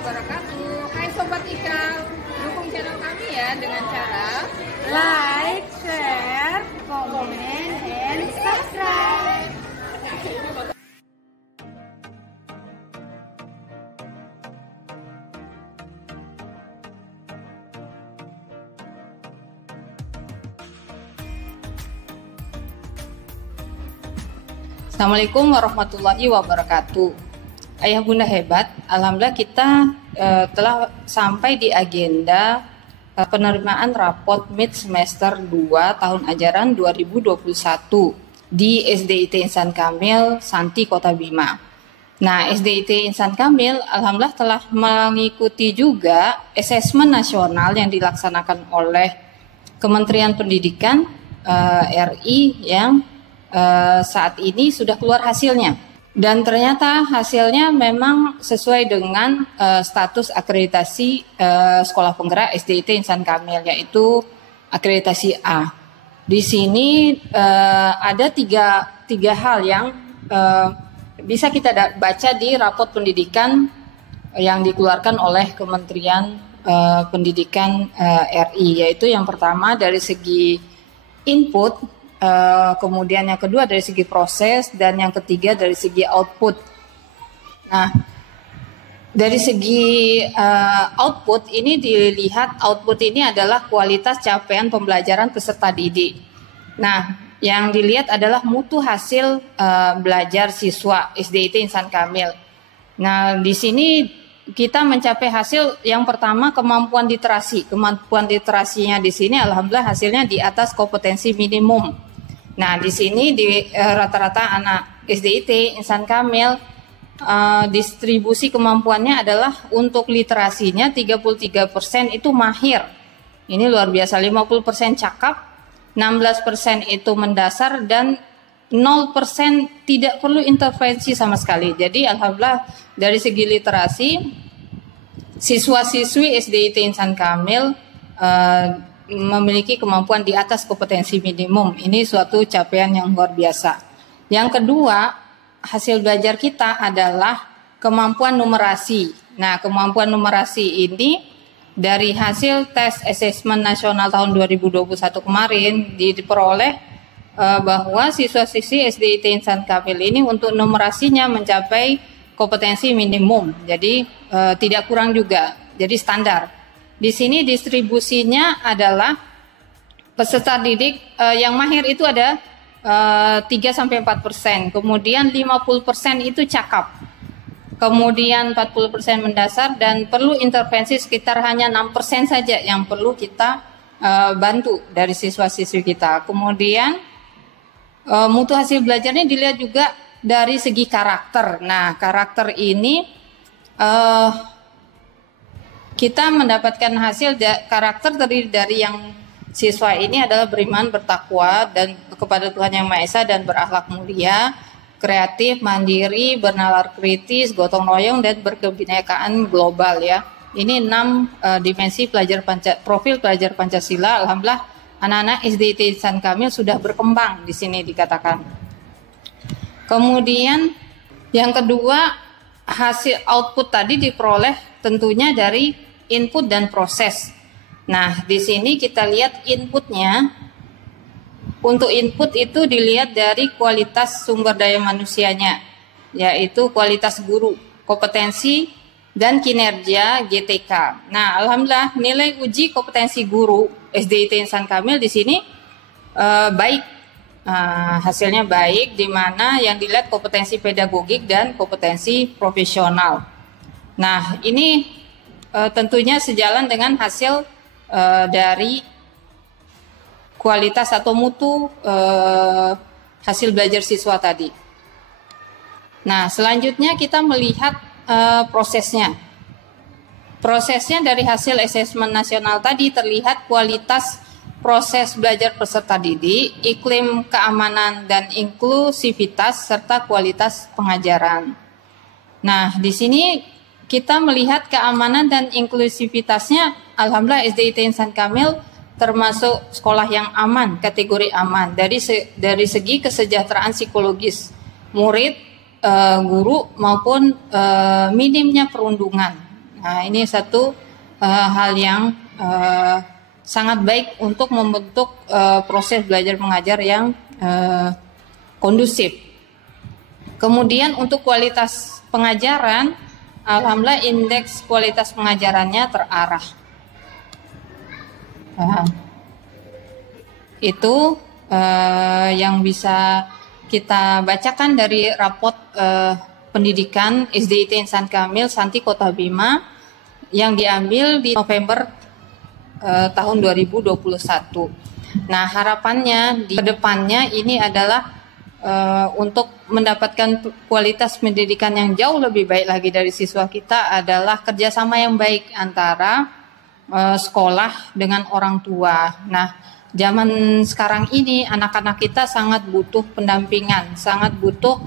wabarakatuh. Hai Sobat Ikal, dukung channel kami ya dengan cara like, share, comment, and subscribe. Assalamualaikum warahmatullahi wabarakatuh. Ayah bunda hebat, alhamdulillah kita telah sampai di agenda penerimaan raport mid semester 2 tahun ajaran 2021 di SDIT Insan Kamil Santi Kota Bima. Nah, SDIT Insan Kamil alhamdulillah telah mengikuti juga asesmen nasional yang dilaksanakan oleh Kementerian Pendidikan RI yang saat ini sudah keluar hasilnya. Dan ternyata hasilnya memang sesuai dengan status akreditasi sekolah penggerak SDIT Insan Kamil, yaitu akreditasi A. Di sini ada tiga hal yang bisa kita baca di raport pendidikan yang dikeluarkan oleh Kementerian Pendidikan RI, yaitu yang pertama dari segi input, kemudian yang kedua dari segi proses, dan yang ketiga dari segi output. Nah, dari segi output ini dilihat, output ini adalah kualitas capaian pembelajaran peserta didik. Nah, yang dilihat adalah mutu hasil belajar siswa SDIT Insan Kamil. Nah, di sini kita mencapai hasil yang pertama, kemampuan literasi. Kemampuan literasinya di sini alhamdulillah hasilnya di atas kompetensi minimum. Nah, di sini di rata-rata anak SDIT Insan Kamil distribusi kemampuannya adalah untuk literasinya 33% itu mahir. Ini luar biasa, 50% cakap, 16% itu mendasar, dan 0% tidak perlu intervensi sama sekali. Jadi alhamdulillah dari segi literasi siswa-siswi SDIT Insan Kamil memiliki kemampuan di atas kompetensi minimum. Ini suatu capaian yang luar biasa. Yang kedua, hasil belajar kita adalah kemampuan numerasi. Nah, kemampuan numerasi ini dari hasil tes asesmen nasional tahun 2021 kemarin diperoleh bahwa siswa-siswi SDIT Insan Kamil ini untuk numerasinya mencapai kompetensi minimum. Jadi tidak kurang juga. Jadi standar. Di sini distribusinya adalah peserta didik yang mahir itu ada 3-4%, kemudian 50% itu cakap, kemudian 40% mendasar, dan perlu intervensi sekitar hanya 6% saja yang perlu kita bantu dari siswa-siswi kita. Kemudian mutu hasil belajarnya dilihat juga dari segi karakter. Nah, karakter ini kita mendapatkan hasil karakter dari yang siswa ini adalah beriman, bertakwa, dan kepada Tuhan Yang Maha Esa, dan berakhlak mulia, kreatif, mandiri, bernalar kritis, gotong royong, dan berkebinekaan global ya. Ini 6 dimensi profil pelajar Pancasila. Alhamdulillah anak-anak SDIT Insan Kamil sudah berkembang di sini dikatakan. Kemudian yang kedua, hasil output tadi diperoleh tentunya dari input dan proses. Nah, di sini kita lihat inputnya. Untuk input itu dilihat dari kualitas sumber daya manusianya, yaitu kualitas guru, kompetensi, dan kinerja GTK. Nah, alhamdulillah nilai uji kompetensi guru SDIT Insan Kamil di sini baik. Hasilnya baik, di mana yang dilihat kompetensi pedagogik dan kompetensi profesional. Nah, ini tentunya sejalan dengan hasil dari kualitas atau mutu hasil belajar siswa tadi. Nah, selanjutnya kita melihat prosesnya. Prosesnya dari hasil asesmen nasional tadi terlihat kualitas proses belajar peserta didik, iklim keamanan dan inklusivitas, serta kualitas pengajaran. Nah, di sini kita melihat keamanan dan inklusivitasnya, alhamdulillah SDIT Insan Kamil termasuk sekolah yang aman, kategori aman dari segi kesejahteraan psikologis murid, guru maupun minimnya perundungan. Nah, ini satu hal yang sangat baik untuk membentuk proses belajar mengajar yang kondusif. Kemudian untuk kualitas pengajaran, alhamdulillah indeks kualitas pengajarannya terarah. Itu yang bisa kita bacakan dari raport pendidikan SDIT Insan Kamil Santi Kota Bima yang diambil di November tahun 2021. Nah, harapannya di kedepannya ini adalah untuk mendapatkan kualitas pendidikan yang jauh lebih baik lagi dari siswa kita adalah kerjasama yang baik antara sekolah dengan orang tua. Nah, zaman sekarang ini anak-anak kita sangat butuh pendampingan, sangat butuh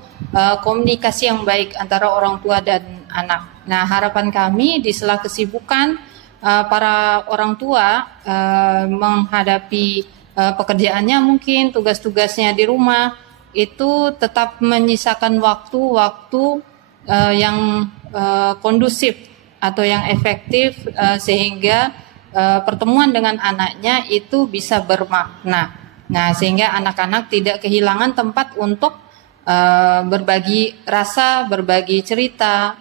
komunikasi yang baik antara orang tua dan anak. Nah, harapan kami di sela kesibukan para orang tua menghadapi pekerjaannya mungkin tugas-tugasnya di rumah itu tetap menyisakan waktu-waktu yang kondusif atau yang efektif sehingga pertemuan dengan anaknya itu bisa bermakna. Nah, sehingga anak-anak tidak kehilangan tempat untuk berbagi rasa, berbagi cerita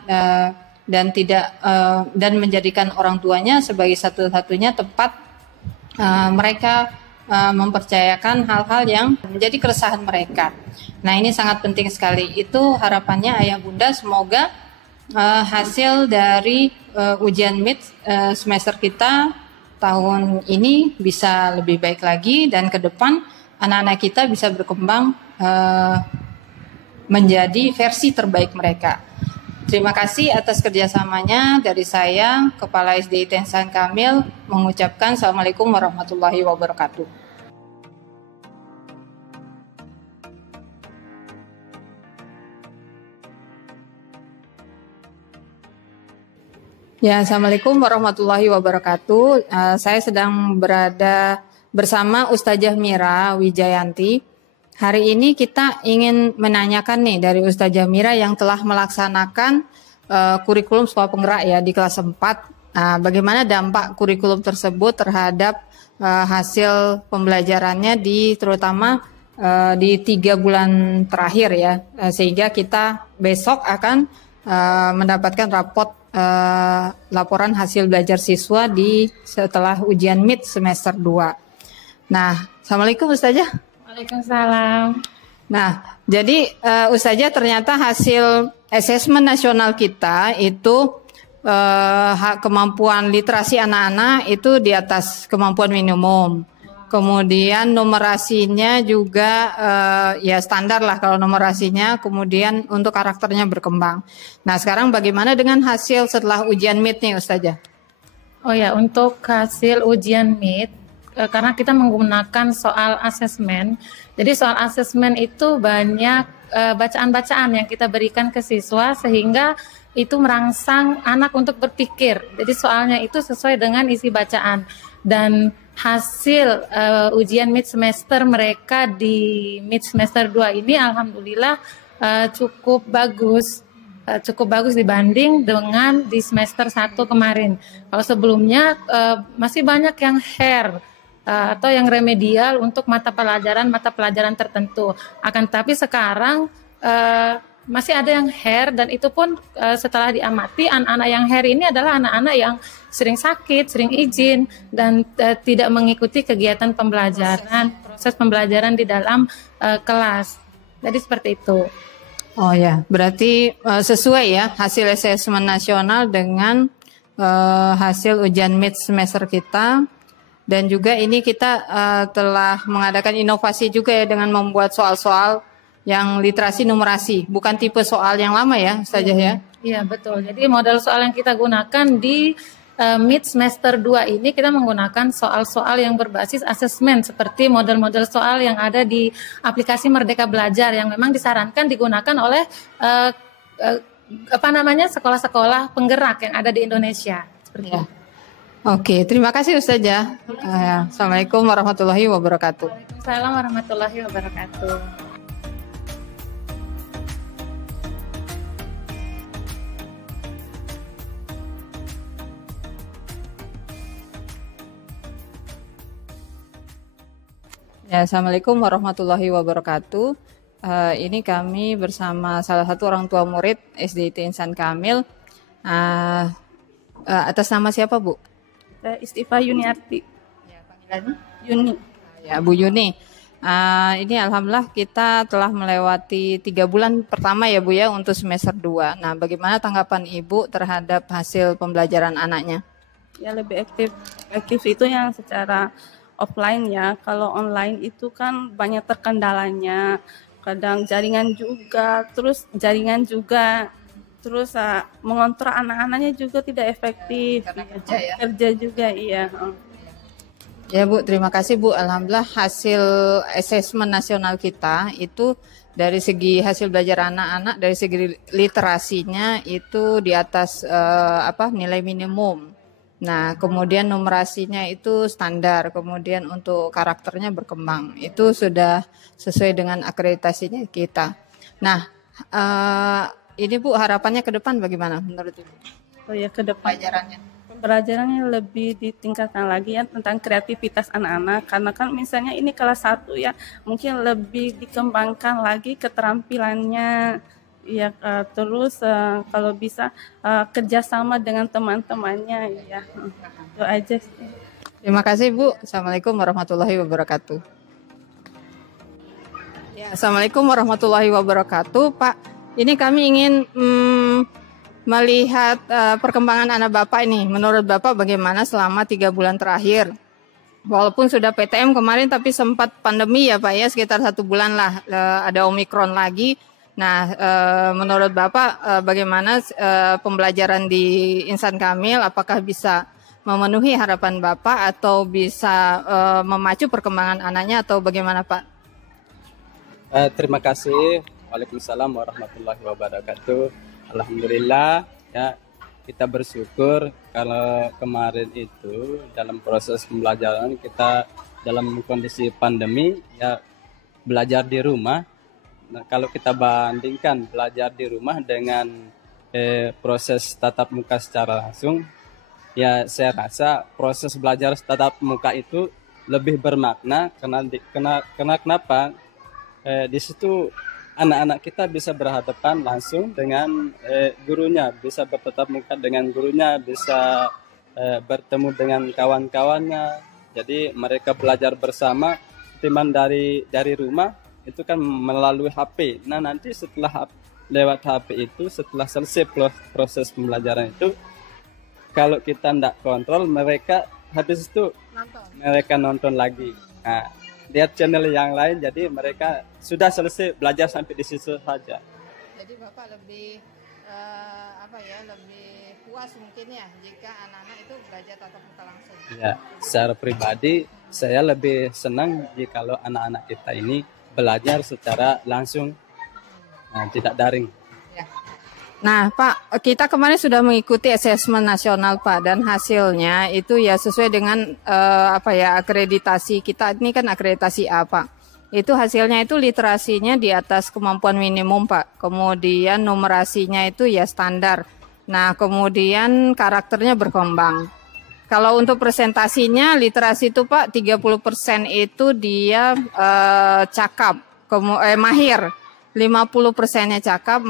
dan menjadikan orang tuanya sebagai satu-satunya tempat mereka mempercayakan hal-hal yang menjadi keresahan mereka. Nah, ini sangat penting sekali. Itu harapannya Ayah Bunda, semoga hasil dari ujian MIT semester kita tahun ini bisa lebih baik lagi dan ke depan anak-anak kita bisa berkembang menjadi versi terbaik mereka. Terima kasih atas kerjasamanya dari saya, Kepala SDIT Insan Kamil, mengucapkan Assalamualaikum warahmatullahi wabarakatuh. Ya, Assalamualaikum warahmatullahi wabarakatuh. Saya sedang berada bersama Ustazah Mira Wijayanti. Hari ini kita ingin menanyakan nih dari Ustazah Mira yang telah melaksanakan kurikulum sekolah penggerak ya di kelas 4. Bagaimana dampak kurikulum tersebut terhadap hasil pembelajarannya terutama di 3 bulan terakhir ya, sehingga kita besok akan mendapatkan raport laporan hasil belajar siswa setelah ujian MIT semester 2. Nah, Assalamualaikum Ustazah. Waalaikumsalam. Nah, jadi Ustazah ternyata hasil asesmen nasional kita itu kemampuan literasi anak-anak itu di atas kemampuan minimum. Kemudian numerasinya juga ya standar lah kalau numerasinya. Kemudian untuk karakternya berkembang. Nah, sekarang bagaimana dengan hasil setelah ujian MIT nih Ustazah? Oh ya, untuk hasil ujian MIT karena kita menggunakan soal asesmen. Jadi soal asesmen itu banyak bacaan-bacaan yang kita berikan ke siswa sehingga itu merangsang anak untuk berpikir. Jadi soalnya itu sesuai dengan isi bacaan. Dan hasil ujian mid semester mereka di mid semester 2 ini alhamdulillah cukup bagus dibanding dengan di semester 1 kemarin. Kalau sebelumnya masih banyak yang hair atau yang remedial untuk mata pelajaran tertentu. Akan tetapi sekarang masih ada yang hair, dan itu pun setelah diamati anak-anak yang hair ini adalah anak-anak yang sering sakit, sering izin dan tidak mengikuti kegiatan proses pembelajaran di dalam kelas. Jadi seperti itu. Oh ya, berarti sesuai ya hasil asesmen nasional dengan hasil ujian mid semester kita. Dan juga ini kita telah mengadakan inovasi juga ya dengan membuat soal-soal yang literasi numerasi, bukan tipe soal yang lama ya Ustazah ya? Iya betul, jadi model soal yang kita gunakan di mid semester 2 ini kita menggunakan soal-soal yang berbasis asesmen seperti model-model soal yang ada di aplikasi Merdeka Belajar yang memang disarankan digunakan oleh sekolah-sekolah penggerak yang ada di Indonesia. Seperti ya. Oke, terima kasih Ustazah. Assalamualaikum warahmatullahi wabarakatuh. Waalaikumsalam warahmatullahi wabarakatuh. Ya, Assalamualaikum warahmatullahi wabarakatuh. Ini kami bersama salah satu orang tua murid SDIT Insan Kamil. Atas nama siapa, Bu? Istifa Yuniarti. Ya, panggilannya? Yuni. Ya, Bu Yuni. Ini alhamdulillah kita telah melewati 3 bulan pertama ya Bu ya untuk semester 2. Nah, bagaimana tanggapan Ibu terhadap hasil pembelajaran anaknya? Ya lebih aktif itu yang secara offline ya. Kalau online itu kan banyak terkendalanya. Kadang jaringan juga, terus mengontrol anak-anaknya juga tidak efektif. Karena kerja ya? Kerja juga iya. Ya Bu, terima kasih Bu. Alhamdulillah hasil asesmen nasional kita itu dari segi hasil belajar anak-anak, dari segi literasinya itu di atas nilai minimum. Nah, kemudian numerasinya itu standar, kemudian untuk karakternya berkembang. Itu sudah sesuai dengan akreditasinya kita. Nah, ini Bu harapannya ke depan bagaimana menurut Ibu? Oh ya, ke depan pembelajarannya lebih ditingkatkan lagi ya tentang kreativitas anak-anak, karena kan misalnya ini kelas 1 ya, mungkin lebih dikembangkan lagi keterampilannya ya, terus kalau bisa kerjasama dengan teman-temannya ya, itu aja sih. Terima kasih Bu. Assalamualaikum warahmatullahi wabarakatuh. Ya, Assalamualaikum warahmatullahi wabarakatuh Pak. Ini kami ingin melihat perkembangan anak Bapak ini. Menurut Bapak bagaimana selama 3 bulan terakhir? Walaupun sudah PTM kemarin tapi sempat pandemi ya Pak ya, sekitar 1 bulan lah ada Omikron lagi. Nah, menurut Bapak bagaimana pembelajaran di Insan Kamil? Apakah bisa memenuhi harapan Bapak atau bisa memacu perkembangan anaknya atau bagaimana Pak? Terima kasih. Waalaikumsalam warahmatullahi wabarakatuh. Alhamdulillah ya, kita bersyukur kalau kemarin itu dalam proses pembelajaran kita dalam kondisi pandemi ya belajar di rumah. Nah, kalau kita bandingkan belajar di rumah dengan proses tatap muka secara langsung, ya saya rasa proses belajar tatap muka itu lebih bermakna karena kenapa? Di situ anak-anak kita bisa berhadapan langsung dengan gurunya, bisa bertatap muka dengan gurunya, bisa bertemu dengan kawan-kawannya. Jadi mereka belajar bersama, ketimbang dari rumah itu kan melalui HP. Nah nanti setelah lewat HP itu, setelah selesai proses pembelajaran itu, kalau kita tidak kontrol, mereka habis itu mereka nonton lagi. Nah, lihat channel yang lain, jadi mereka sudah selesai belajar sampai di situ saja. Jadi Bapak lebih lebih puas mungkin ya jika anak-anak itu belajar tatap muka langsung. Ya, secara pribadi saya lebih senang jika anak-anak kita ini belajar secara langsung, tidak daring. Ya. Nah Pak, kita kemarin sudah mengikuti asesmen nasional Pak, dan hasilnya itu ya sesuai dengan akreditasi kita. Ini kan akreditasi A Pak. Itu hasilnya itu literasinya di atas kemampuan minimum Pak. Kemudian numerasinya itu ya standar. Nah kemudian karakternya berkembang. Kalau untuk presentasinya literasi itu Pak 30% itu dia cakap, mahir. 50%-nya cakap,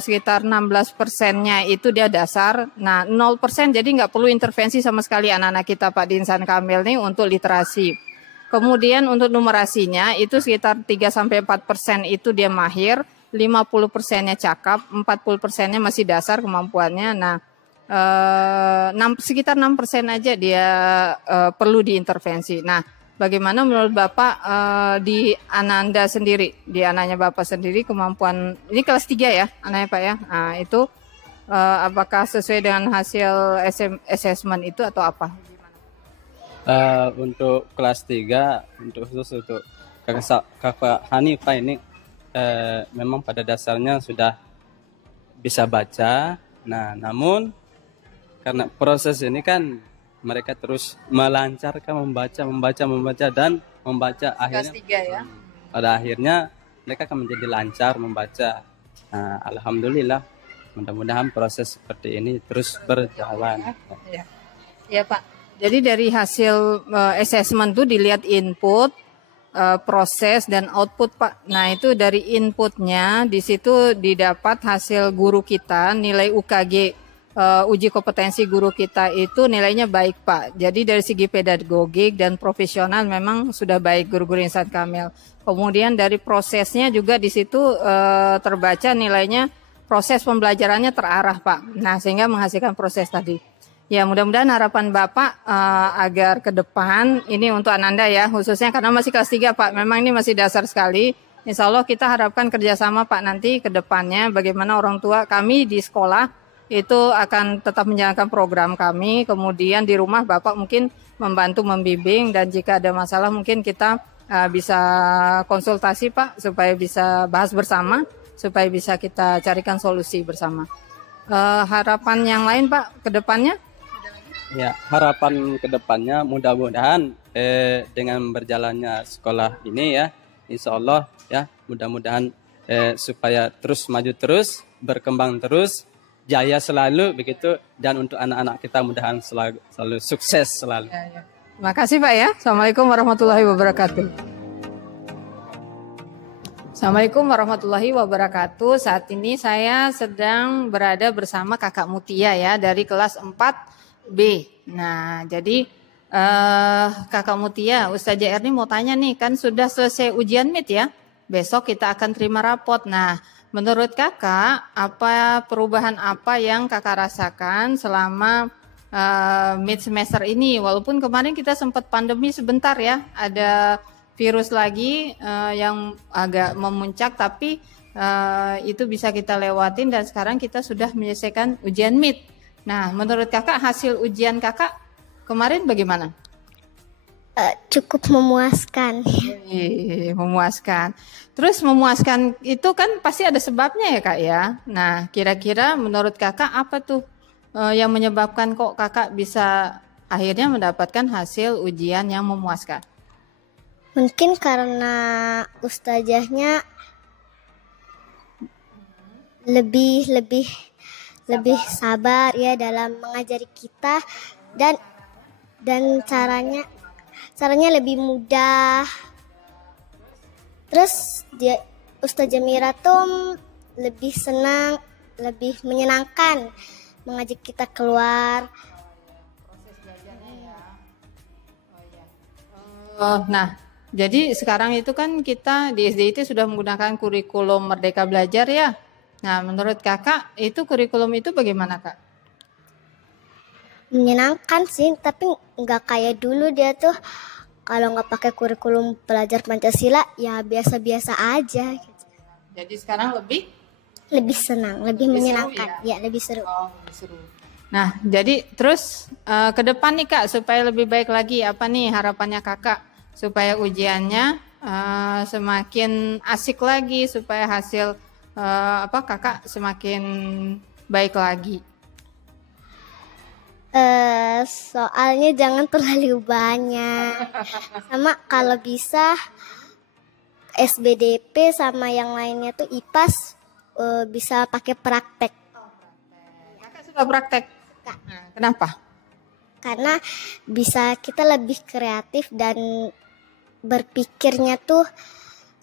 sekitar 16%-nya itu dia dasar. Nah, 0% jadi nggak perlu intervensi sama sekali anak-anak kita Pak di Insan Kamil nih untuk literasi. Kemudian untuk numerasinya itu sekitar 3-4% itu dia mahir, 50%-nya cakap, 40%-nya masih dasar kemampuannya. Nah, sekitar 6% aja dia perlu diintervensi. Nah, bagaimana menurut Bapak di Ananda sendiri, di anaknya Bapak sendiri kemampuan, ini kelas 3 ya anaknya Pak ya, nah itu apakah sesuai dengan hasil assessment itu atau apa? Untuk kelas 3, untuk khusus untuk Kakak Hanifah ini memang pada dasarnya sudah bisa baca, nah namun karena proses ini kan mereka terus melancarkan membaca dan membaca akhirnya ya. Pada akhirnya mereka akan menjadi lancar membaca. Nah, alhamdulillah, mudah-mudahan proses seperti ini terus berjalan. Ya Pak. Jadi dari hasil assessment itu dilihat input, proses dan output Pak. Nah itu dari inputnya di situ didapat hasil guru kita, nilai UKG uji kompetensi guru kita itu nilainya baik Pak. Jadi dari segi pedagogik dan profesional memang sudah baik guru-guru Insan Kamil. Kemudian dari prosesnya juga di situ terbaca nilainya, proses pembelajarannya terarah Pak. Nah sehingga menghasilkan proses tadi. Ya mudah-mudahan harapan Bapak agar ke depan ini untuk Ananda ya khususnya karena masih kelas 3 Pak. Memang ini masih dasar sekali. Insya Allah kita harapkan kerjasama Pak nanti ke depannya bagaimana orang tua kami di sekolah itu akan tetap menjalankan program kami. Kemudian di rumah Bapak mungkin membantu membimbing dan jika ada masalah mungkin kita bisa konsultasi Pak supaya bisa bahas bersama supaya bisa kita carikan solusi bersama. Harapan yang lain Pak ke depannya? Ya, harapan ke depannya mudah-mudahan dengan berjalannya sekolah ini ya, insya Allah ya, mudah-mudahan supaya terus maju terus, berkembang terus, jaya selalu begitu, dan untuk anak-anak kita mudahan selalu sukses selalu. Ya. Terima kasih Pak ya. Assalamualaikum warahmatullahi wabarakatuh. Assalamualaikum warahmatullahi wabarakatuh. Saat ini saya sedang berada bersama Kakak Mutia ya dari kelas 4B. Nah, jadi Kakak Mutia, Ustazah Erni mau tanya nih, kan sudah selesai ujian MIT ya. Besok kita akan terima rapot. Nah, menurut Kakak, apa perubahan apa yang Kakak rasakan selama mid semester ini? Walaupun kemarin kita sempat pandemi sebentar ya, ada virus lagi yang agak memuncak, tapi itu bisa kita lewatin dan sekarang kita sudah menyelesaikan ujian mid. Nah, menurut Kakak hasil ujian Kakak kemarin bagaimana? Cukup memuaskan. Memuaskan. Terus memuaskan itu kan pasti ada sebabnya ya Kak ya. Nah kira-kira menurut Kakak apa tuh yang menyebabkan kok Kakak bisa akhirnya mendapatkan hasil ujian yang memuaskan? Mungkin karena ustazahnya lebih sabar ya dalam mengajari kita dan caranya lebih mudah. Terus Ustazah Mira tuh lebih senang, lebih menyenangkan mengajak kita keluar. Proses belajarnya ya. Nah, jadi sekarang itu kan kita di SDIT sudah menggunakan kurikulum Merdeka Belajar ya. Nah, menurut Kakak itu kurikulum itu bagaimana Kak? Menyenangkan sih, tapi nggak kayak dulu dia tuh. Kalau nggak pakai kurikulum belajar Pancasila, ya biasa-biasa aja. Gitu. Jadi sekarang lebih senang, lebih menyenangkan. Ya? Ya, lebih seru. Oh, lebih seru. Nah, jadi terus ke depan nih Kak, supaya lebih baik lagi, apa nih harapannya Kakak? Supaya ujiannya semakin asik lagi, supaya hasil Kakak semakin baik lagi. Soalnya jangan terlalu banyak. Sama kalau bisa SBDP sama yang lainnya tuh IPAS bisa pakai praktek. Kakak suka praktek? Nah, kenapa? Karena bisa kita lebih kreatif dan berpikirnya tuh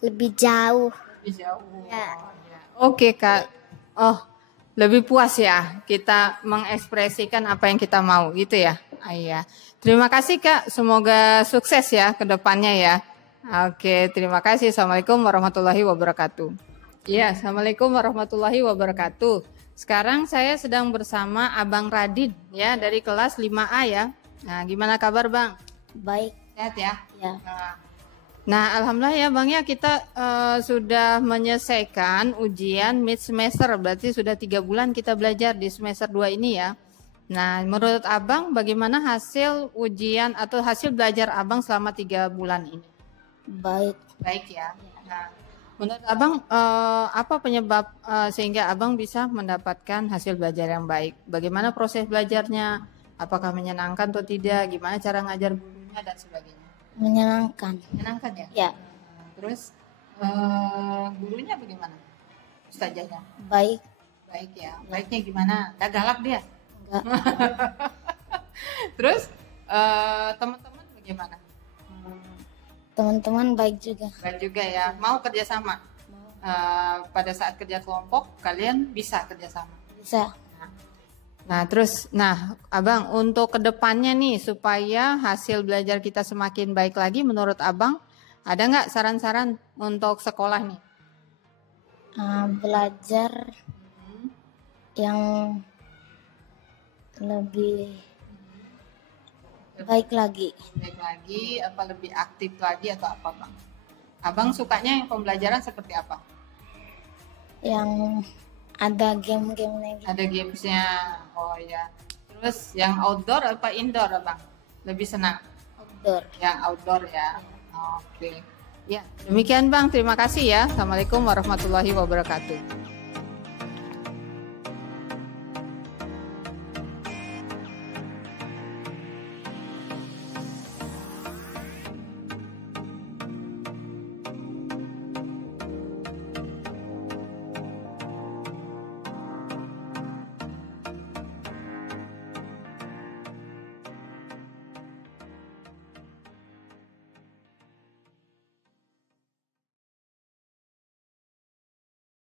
lebih jauh. Lebih jauh. Ya. Oke Kak. Oh, lebih puas ya kita mengekspresikan apa yang kita mau gitu ya. Iya. Terima kasih Kak, semoga sukses ya ke depannya ya. Oke, terima kasih. Assalamualaikum warahmatullahi wabarakatuh. Iya, Assalamualaikum warahmatullahi wabarakatuh. Sekarang saya sedang bersama Abang Radin ya dari kelas 5A ya. Nah, gimana kabar Bang? Baik. Sehat ya? Ya. Nah, alhamdulillah ya Bang ya kita sudah menyelesaikan ujian mid semester, berarti sudah 3 bulan kita belajar di semester 2 ini ya. Nah, menurut Abang bagaimana hasil ujian atau hasil belajar Abang selama 3 bulan ini? Baik. Baik ya. Nah, menurut Abang apa penyebab sehingga Abang bisa mendapatkan hasil belajar yang baik? Bagaimana proses belajarnya? Apakah menyenangkan atau tidak? Gimana cara ngajar gurunya dan sebagainya? Menyenangkan. Menyenangkan ya? Ya. Terus gurunya bagaimana? Ustazahnya? Baik. Baik ya. Baiknya gimana? Gak galak dia? Enggak. Terus teman-teman bagaimana? Teman-teman baik juga. Baik juga ya. Mau kerjasama? Pada saat kerja kelompok kalian bisa kerjasama? Bisa. Nah terus, Abang untuk kedepannya nih supaya hasil belajar kita semakin baik lagi, menurut Abang ada nggak saran-saran untuk sekolah nih? Belajar yang lebih baik lagi. Baik lagi, apa lebih aktif lagi atau apa Bang? Abang sukanya yang pembelajaran seperti apa? Yang ada game-gamenya gitu. Ada gamesnya, oh ya. Terus yang outdoor apa indoor Abang? Lebih senang? Outdoor. Yang outdoor ya. Oke. Ya, demikian Bang. Terima kasih ya. Assalamualaikum warahmatullahi wabarakatuh.